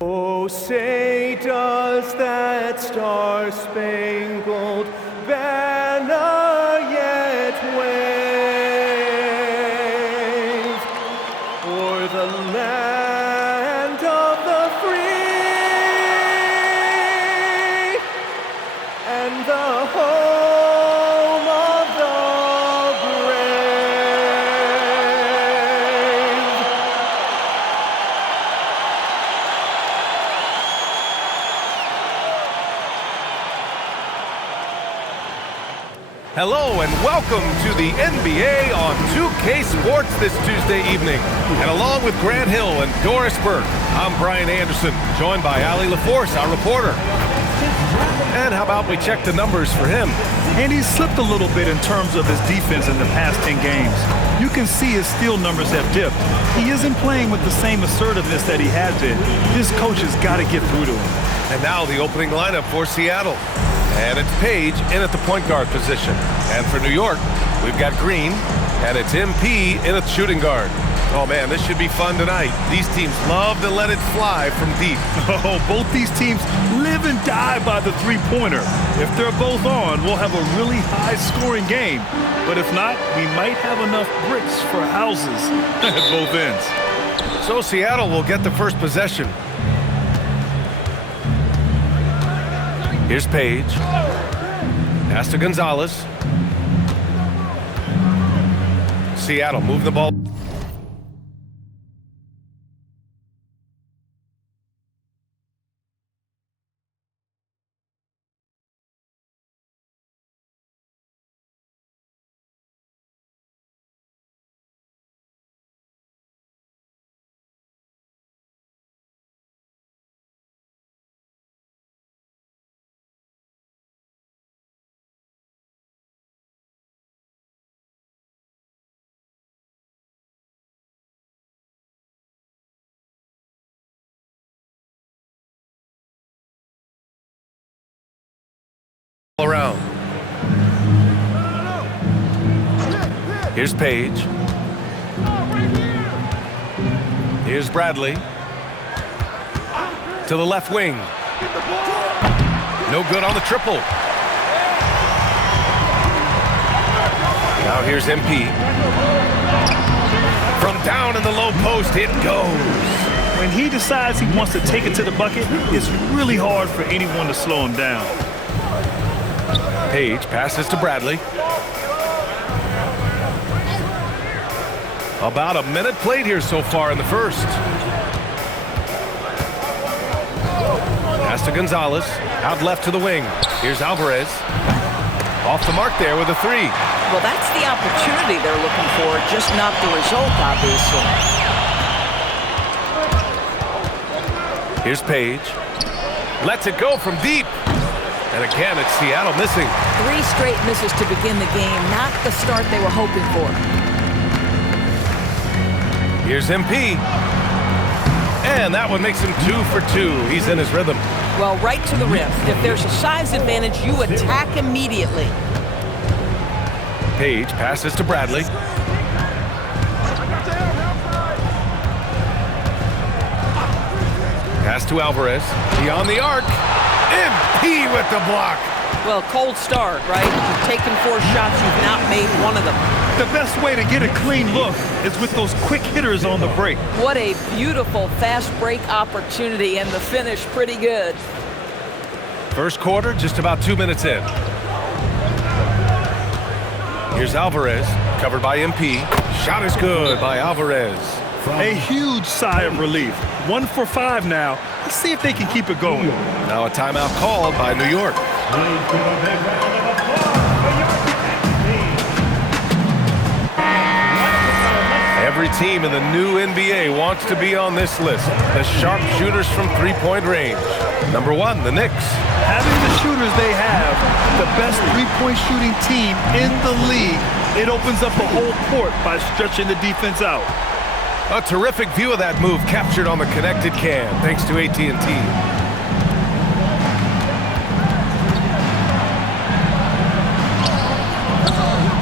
Oh, say does that star-spangled banner yet wave o'er the land of the free and the home of the Hello and welcome to the NBA on 2K Sports this Tuesday evening. And along with Grant Hill and Doris Burke, I'm Brian Anderson, joined by Ali LaForce, our reporter. And how about we check the numbers for him? And he's slipped a little bit in terms of his defense in the past 10 games. You can see his steal numbers have dipped. He isn't playing with the same assertiveness that he had been. His coach has got to get through to him. And now the opening lineup for Seattle. And it's Page in at the point guard position. And for New York, we've got Green, and it's MP in at the shooting guard. Oh man, this should be fun tonight. These teams love to let it fly from deep. Oh, both these teams live and die by the three-pointer. If they're both on, we'll have a really high-scoring game. But if not, we might have enough bricks for houses at both ends. So Seattle will get the first possession. Here's Page. Pass to Gonzalez. Seattle move the ball. Around. Here's Page. Here's Bradley. To the left wing. No good on the triple. Now here's MP. From down in the low post, it goes. When he decides he wants to take it to the bucket, it's really hard for anyone to slow him down. Page passes to Bradley. About a minute played here so far in the first. Pass to Gonzalez. Out left to the wing. Here's Alvarez. Off the mark there with a three. Well, that's the opportunity they're looking for, just not the result, obviously. Here's Page. Lets it go from deep. And again, it's Seattle missing. 3 straight misses to begin the game, not the start they were hoping for. Here's MP. And that one makes him 2 for 2. He's in his rhythm. Well, right to the rim. If there's a size advantage, you attack immediately. Page passes to Bradley. Pass to Alvarez. Beyond the arc. MP with the block. Well, cold start, right? You've taken 4 shots, you've not made one of them. The best way to get a clean look is with those quick hitters on the break. What a beautiful fast break opportunity, and the finish pretty good. First quarter, just about 2 minutes in. Here's Alvarez, covered by MP. Shot is good by Alvarez. A huge sigh of relief. 1 for 5 now. Let's see if they can keep it going. Now a timeout called by New York. Every team in the new NBA wants to be on this list. The sharpshooters from three-point range. Number 1, the Knicks. Having the shooters they have, the best three-point shooting team in the league, it opens up the whole court by stretching the defense out. A terrific view of that move captured on the connected cam, thanks to AT&T.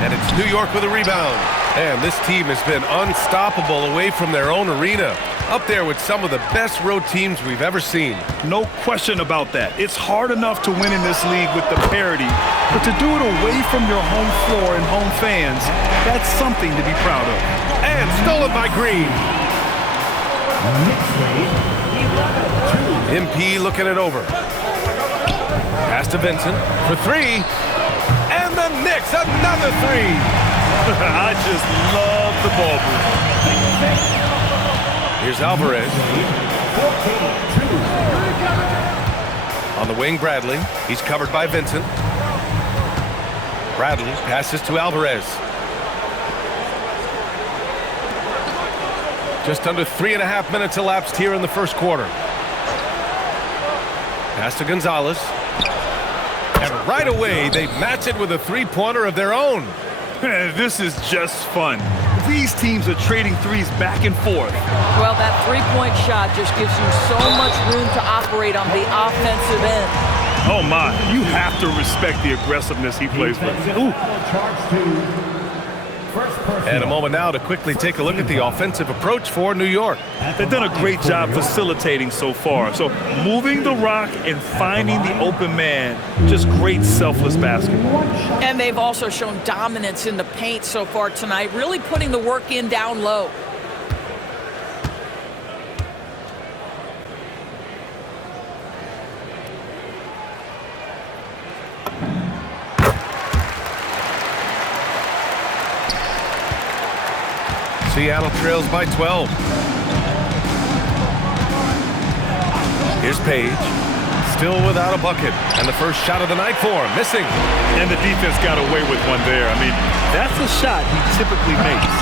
And it's New York with a rebound. And this team has been unstoppable away from their own arena. Up there with some of the best road teams we've ever seen. No question about that. It's hard enough to win in this league with the parity, but to do it away from your home floor and home fans, that's something to be proud of. And stolen by Green. MP looking it over. Pass to Vincent for three. And the Knicks, another three. I just love the ball movement. Here's Alvarez. On the wing, Bradley. He's covered by Vincent. Bradley passes to Alvarez. Just under 3.5 minutes elapsed here in the first quarter. Pass to Gonzalez. And right away, they match it with a three-pointer of their own. This is just fun. These teams are trading threes back and forth. Well, that three-point shot just gives you so much room to operate on the offensive end. Oh, my. You have to respect the aggressiveness he plays with. Ooh. And a moment now to quickly take a look at the offensive approach for New York. They've done a great job facilitating so far. So moving the rock and finding the open man, just great selfless basketball. And they've also shown dominance in the paint so far tonight, really putting the work in down low. Seattle trails by 12. Here's Page. Still without a bucket. And the first shot of the night for him. Missing. And the defense got away with one there. I mean, that's a shot he typically makes.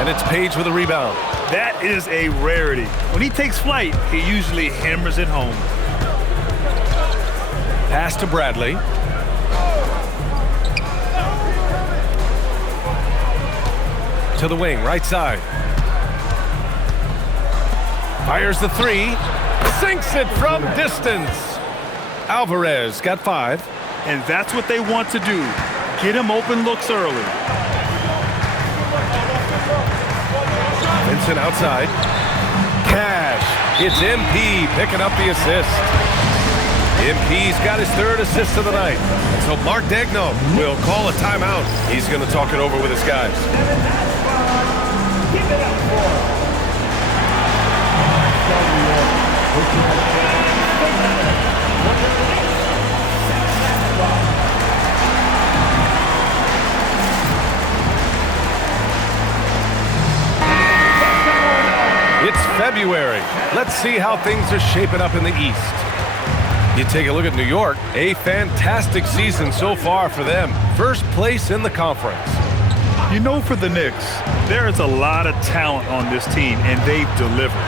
And it's Page with a rebound. That is a rarity. When he takes flight, he usually hammers it home. Pass to Bradley. To the wing, right side. Fires the three. Sinks it from distance. Alvarez got 5. And that's what they want to do. Get him open looks early. Vincent outside. Cash. It's MP picking up the assist. MP's got his 3rd assist of the night. So Mark Daigneault will call a timeout. He's going to talk it over with his guys. It's February. Let's see how things are shaping up in the East. You take a look at New York, a fantastic season so far for them. First place in the conference. You know, for the Knicks, there is a lot of talent on this team, and they've delivered.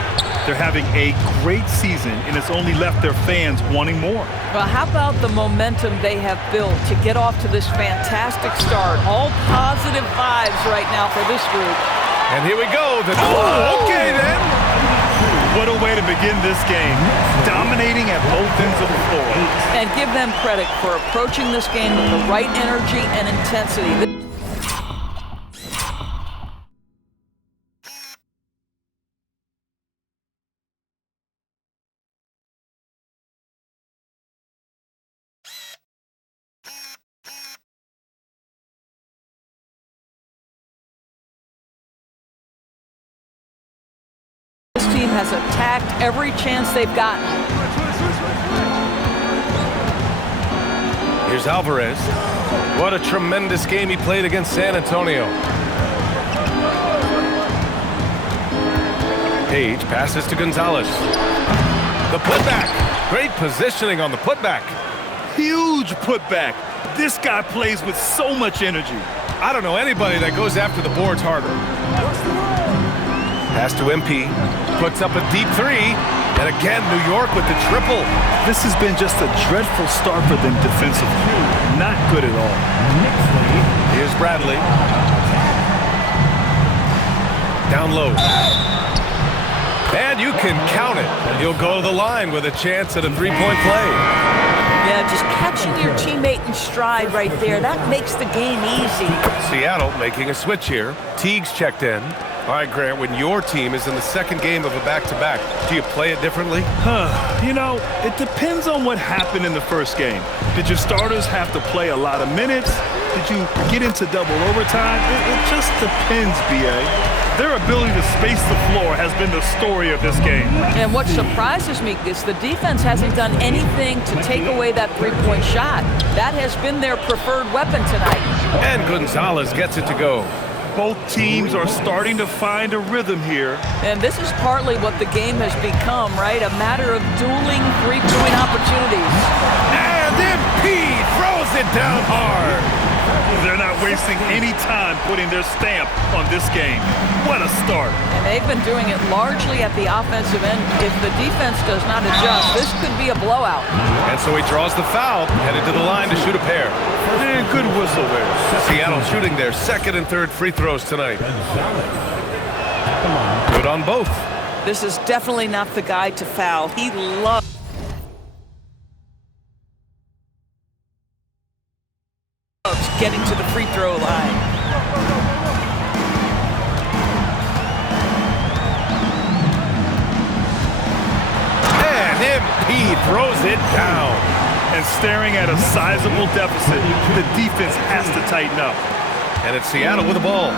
They're having a great season, and it's only left their fans wanting more. Well, how about the momentum they have built to get off to this fantastic start? All positive vibes right now for this group. And here we go. Okay, then. What a way to begin this game. Dominating at both ends of the floor. And give them credit for approaching this game with the right energy and intensity. This team has attacked every chance they've gotten. Here's Alvarez. What a tremendous game he played against San Antonio. Page passes to Gonzalez. The putback. Great positioning on the putback. Huge putback. This guy plays with so much energy. I don't know anybody that goes after the boards harder. Pass to MP. Puts up a deep 3. And again, New York with the triple. This has been just a dreadful start for them defensively. Not good at all. Here's Bradley. Down low. And you can count it. He'll go to the line with a chance at a three-point play. Yeah, just catching your teammate in stride right there, that makes the game easy. Seattle making a switch here. Teague's checked in. All right, Grant, when your team is in the second game of a back-to-back, do you play it differently? You know, it depends on what happened in the first game. Did your starters have to play a lot of minutes? Did you get into double overtime? It just depends, B.A. Their ability to space the floor has been the story of this game. And what surprises me is the defense hasn't done anything to take away that three-point shot. That has been their preferred weapon tonight. And Gonzalez gets it to go. Both teams are starting to find a rhythm here. And this is partly what the game has become, right? A matter of dueling three-point opportunities. And MP throws it down hard. They're not wasting any time putting their stamp on this game. What a start. And they've been doing it largely at the offensive end. If the defense does not adjust, this could be a blowout. And so he draws the foul, headed to the line to shoot a pair. And good whistle there. Seattle shooting their second and third free throws tonight. Good on both. This is definitely not the guy to foul. He loves getting to the free throw line. And MP throws it down. And staring at a sizable deficit, the defense has to tighten up. And it's Seattle with the ball.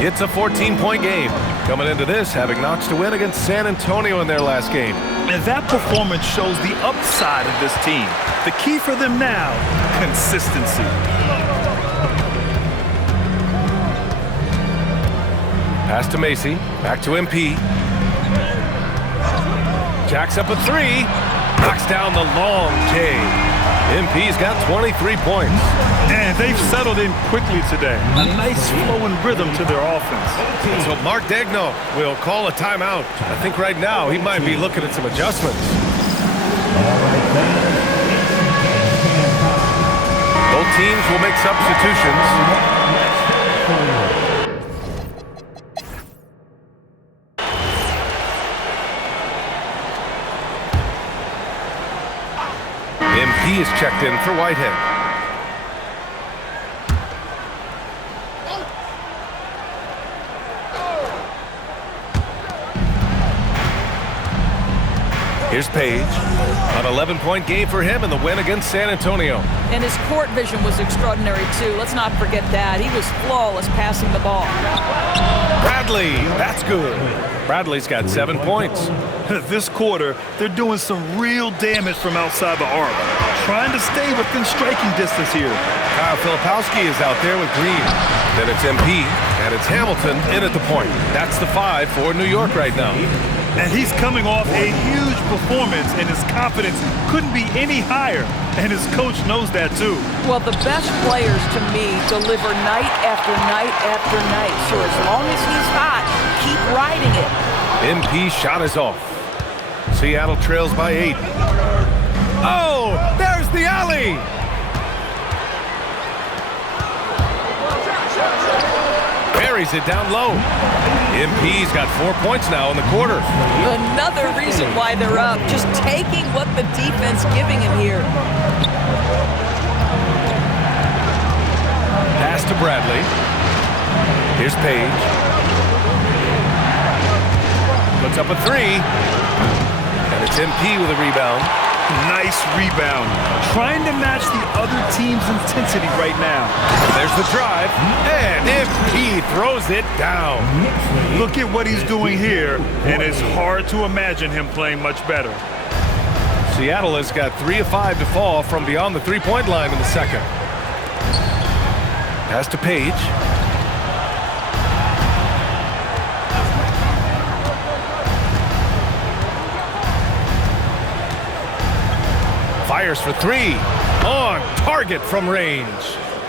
It's a 14-point game. Coming into this, having notched a win against San Antonio in their last game. And that performance shows the upside of this team. The key for them now, consistency. Pass to Macy, back to MP. Jacks up a three, knocks down the long J. MP's got 23 points. And they've settled in quickly today. A nice flowing rhythm to their offense. So Mark Daigneault will call a timeout. I think right now he might be looking at some adjustments. Both teams will make substitutions. MP is checked in for Whitehead. Here's Page. An 11-point game for him in the win against San Antonio. And his court vision was extraordinary, too. Let's not forget that. He was flawless passing the ball. Bradley, that's good. Bradley's got 7 points. This quarter, they're doing some real damage from outside the arc. Trying to stay within striking distance here. Kyle Filipowski is out there with Green. Then it's MP, and it's Hamilton in at the point. That's the 5 for New York right now. And he's coming off a huge performance, and his confidence couldn't be any higher. And his coach knows that, too. Well, the best players, to me, deliver night after night after night. So as long as he's hot, keep riding it. MP shot is off. Seattle trails by 8. Oh, there's the alley! Buries it down low. MP's got 4 points now in the quarter. Another reason why they're up. Just taking what the defense giving him here. Pass to Bradley. Here's Page. Puts up a 3. And it's MP with a rebound. Nice rebound. Trying to match the other team's intensity right now. There's the drive. And MP throws it down. Look at what he's doing here, and it's hard to imagine him playing much better. Seattle has got 3 of 5 to fall from beyond the three-point line in the second. Pass to Page. Fires for 3. On target from range.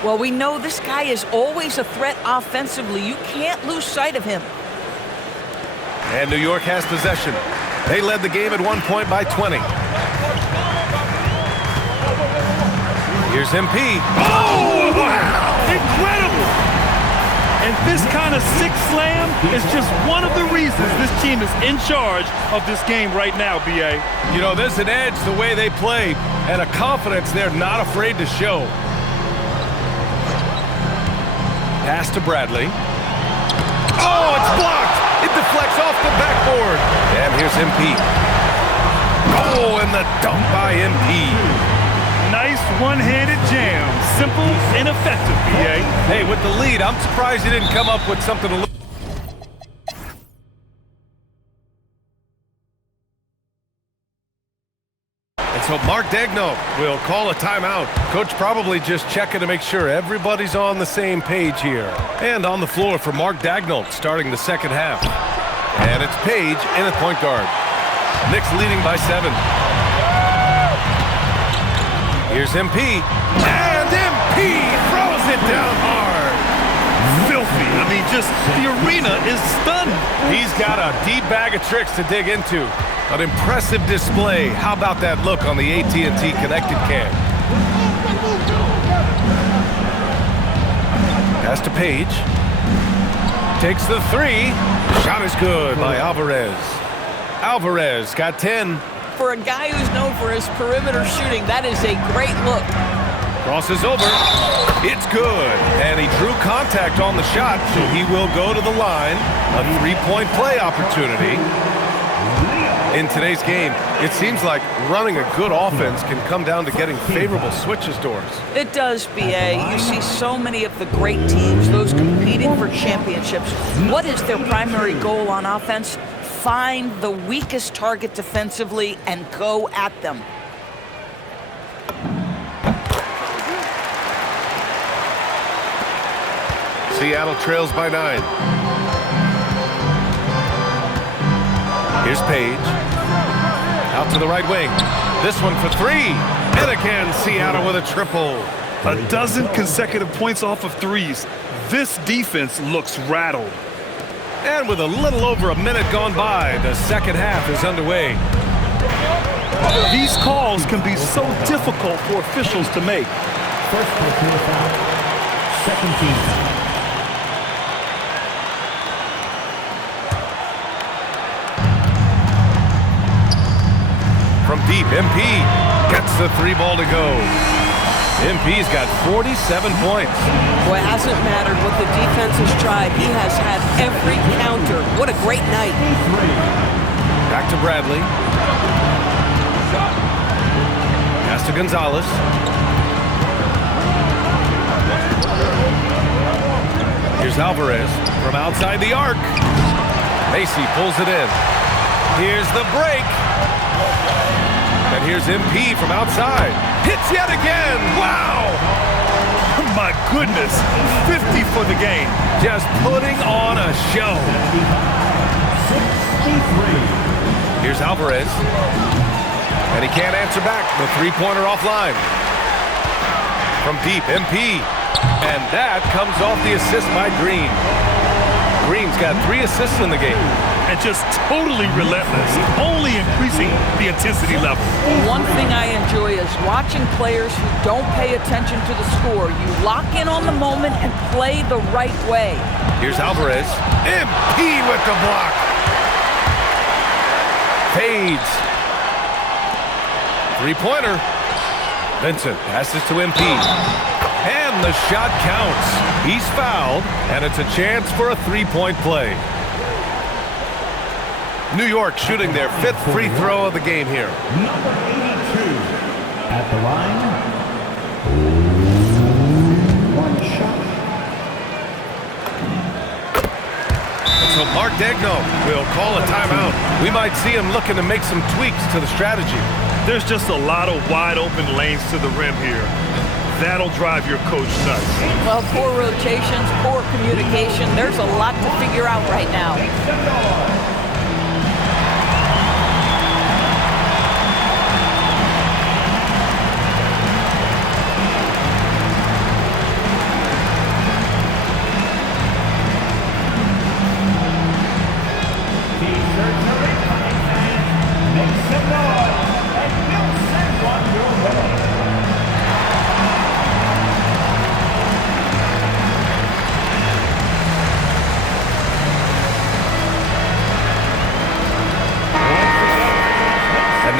Well, we know this guy is always a threat offensively. You can't lose sight of him. And New York has possession. They led the game at 1 point by 20. Here's MP. Oh, wow! Incredible! And this kind of six slam is just one of the reasons this team is in charge of this game right now, B.A. You know, there's an edge the way they play and a confidence they're not afraid to show. Pass to Bradley. Oh, it's blocked! It deflects off the backboard. And here's MP. Oh, and the dunk by MP. Nice one-handed jam. Simple and effective, B.A. Hey, with the lead, I'm surprised he didn't come up with something to look. And so Mark Daigneault will call a timeout. Coach probably just checking to make sure everybody's on the same page here. And on the floor for Mark Daigneault starting the second half. And it's Page in at point guard. Knicks leading by 7. Here's MP. And MP throws it down hard. Filthy. I mean, just the arena is stunned. He's got a deep bag of tricks to dig into. An impressive display. How about that look on the AT&T Connected Cam? Pass to Page. Takes the 3. Shot is good by Alvarez. Alvarez got 10. For a guy who's known for his perimeter shooting, that is a great look. Crosses over. It's good. And he drew contact on the shot, so he will go to the line. A 3-point play opportunity. In today's game, it seems like running a good offense can come down to getting favorable switches doors. It does, B.A. You see so many of the great teams, those competing for championships. What is their primary goal on offense? Find the weakest target defensively and go at them. Seattle trails by 9. Here's Page. Out to the right wing. This one for 3. And again, Seattle with a triple. A dozen consecutive points off of threes. This defense looks rattled. And with a little over a minute gone by, the second half is underway. These calls can be so difficult for officials to make. First personal foul. Second team foul. From deep, MP gets the 3 ball to go. MP's got 47 points. Well, it hasn't mattered what the defense has tried. He has had every counter. What a great night. Back to Bradley. Pass to Gonzalez. Here's Alvarez from outside the arc. Macy pulls it in. Here's the break. And here's MP from outside. Hits yet again. Wow! My goodness, 50 for the game. Just putting on a show. 63. Here's Alvarez. And he can't answer back. The 3-pointer offline. From deep, MP. And that comes off the assist by Green. Green's got 3 assists in the game. And just totally relentless, only increasing the intensity level. One thing I enjoy is watching players who don't pay attention to the score. You lock in on the moment and play the right way. Here's Alvarez. MP with the block. Fades. 3-pointer. Vincent passes to MP. And the shot counts. He's fouled, and it's a chance for a 3-point play. New York shooting their 5th free throw of the game here. Number 82 at the line. One shot. So Mark Daigneault will call a timeout. We might see him looking to make some tweaks to the strategy. There's just a lot of wide open lanes to the rim here. That'll drive your coach nuts. Well, poor rotations, poor communication. There's a lot to figure out right now.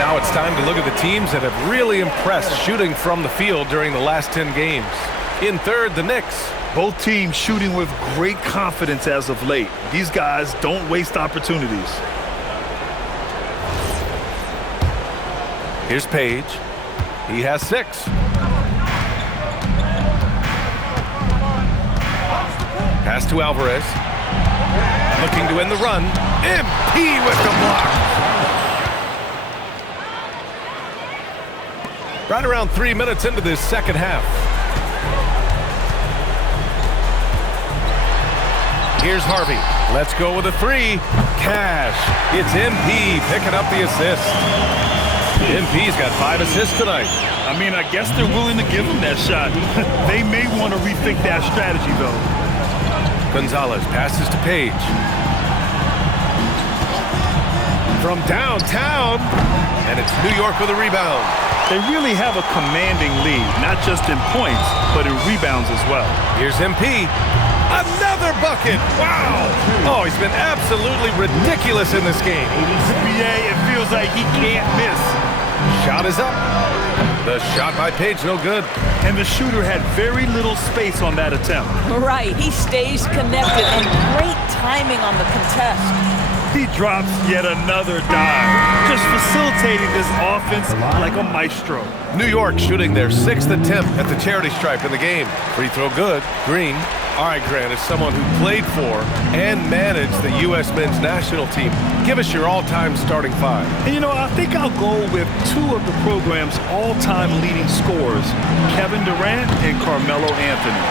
Now it's time to look at the teams that have really impressed shooting from the field during the last 10 games. In third, the Knicks. Both teams shooting with great confidence as of late. These guys don't waste opportunities. Here's Page. He has 6. Pass to Alvarez. Looking to end the run. MP with the block. Right around 3 minutes into this second half. Here's Harvey. Let's go with a 3. Cash. It's MP picking up the assist. MP's got 5 assists tonight. I mean, I guess they're willing to give him that shot. They may want to rethink that strategy, though. Gonzalez passes to Page. From downtown, and it's New York with a rebound. They really have a commanding lead, not just in points, but in rebounds as well. Here's MP. Another bucket! Wow! Oh, he's been absolutely ridiculous in this game. NBA, it feels like he can't miss. Shot is up. The shot by Page, no good. And the shooter had very little space on that attempt. Right, he stays connected and great timing on the contest. He drops yet another dive, just facilitating this offense like a maestro. New York shooting their 6th attempt at the charity stripe in the game. Free throw good. Green. All right, Grant, as someone who played for and managed the U.S. men's national team, give us your all-time starting 5. And you know, I think I'll go with 2 of the program's all-time leading scorers, Kevin Durant and Carmelo Anthony.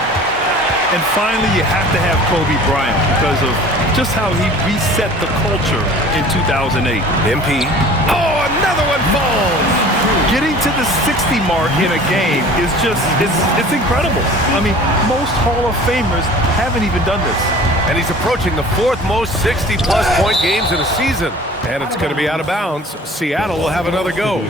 And finally, you have to have Kobe Bryant because of just how he reset the culture in 2008. MP. Oh, another one falls! Getting to the 60 mark in a game is just, it's incredible. I mean, most Hall of Famers haven't even done this. And he's approaching the 4th most 60-plus point games in a season. And it's going to be out of bounds. Seattle will have another go.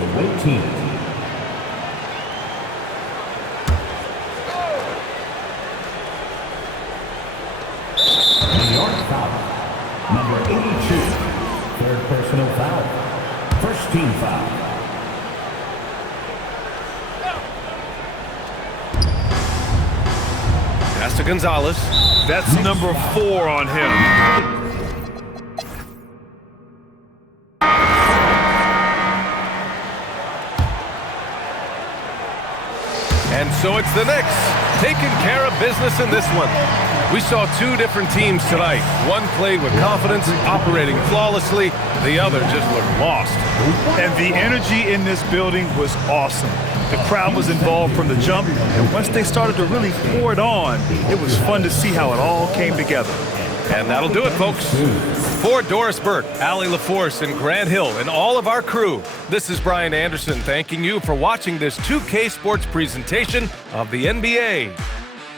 New York foul. Number 82. Third personal foul. First team foul. Pass to Gonzalez. That's number 4 on him. And so it's the Knicks taking care of business in this one. We saw 2 different teams tonight. One played with confidence, operating flawlessly. The other just looked lost. And the energy in this building was awesome. The crowd was involved from the jump, and once they started to really pour it on, it was fun to see how it all came together. And that'll do it, folks. For Doris Burke, Allie LaForce, and Grant Hill, and all of our crew, this is Brian Anderson thanking you for watching this 2K Sports presentation of the NBA.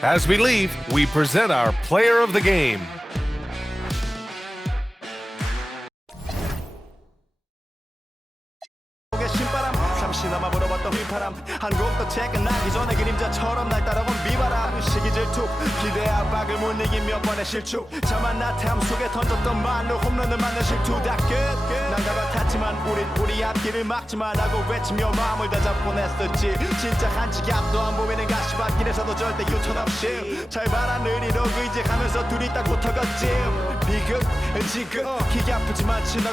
As we leave, we present our player of the game. 신바람 잠시나마 불어봤던 휘파람 한 곡도 채 끝나기 전에 그림자처럼 날 따라온 비바람 시기 질투 기대 압박을 못 이긴 몇 번의 실축 자만 나탐 속에 던졌던 말로 홈런을 맞는 실투 다 끝 난가 같았지만 우리 앞길을 막지만 하고 외치며 마음을 다잡곤 했었지 진짜 한치 앞도 안 보이는 가시밭길에서도 절대 유턴 없이 잘 봐라 느리로 의지하면서 둘이 딱 붙어갔지 비극 지극 기가 아프지만 지나